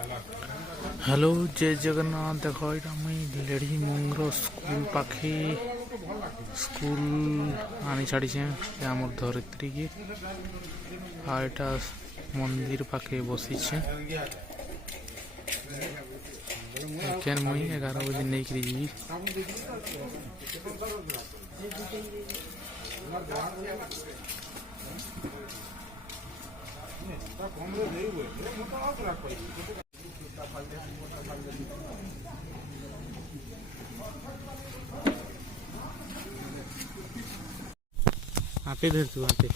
Hello जय जगन्नाथ। देख यहाँ मुई लेढ़ी मंगर स्कूल पाखे स्कूल आनी छाड़ी आम धरित्री की आटा मंदिर पाखे बसी मुई 11 बजे नहीं करी जी। आते धर तू आते